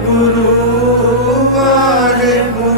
Waheguru Waheguru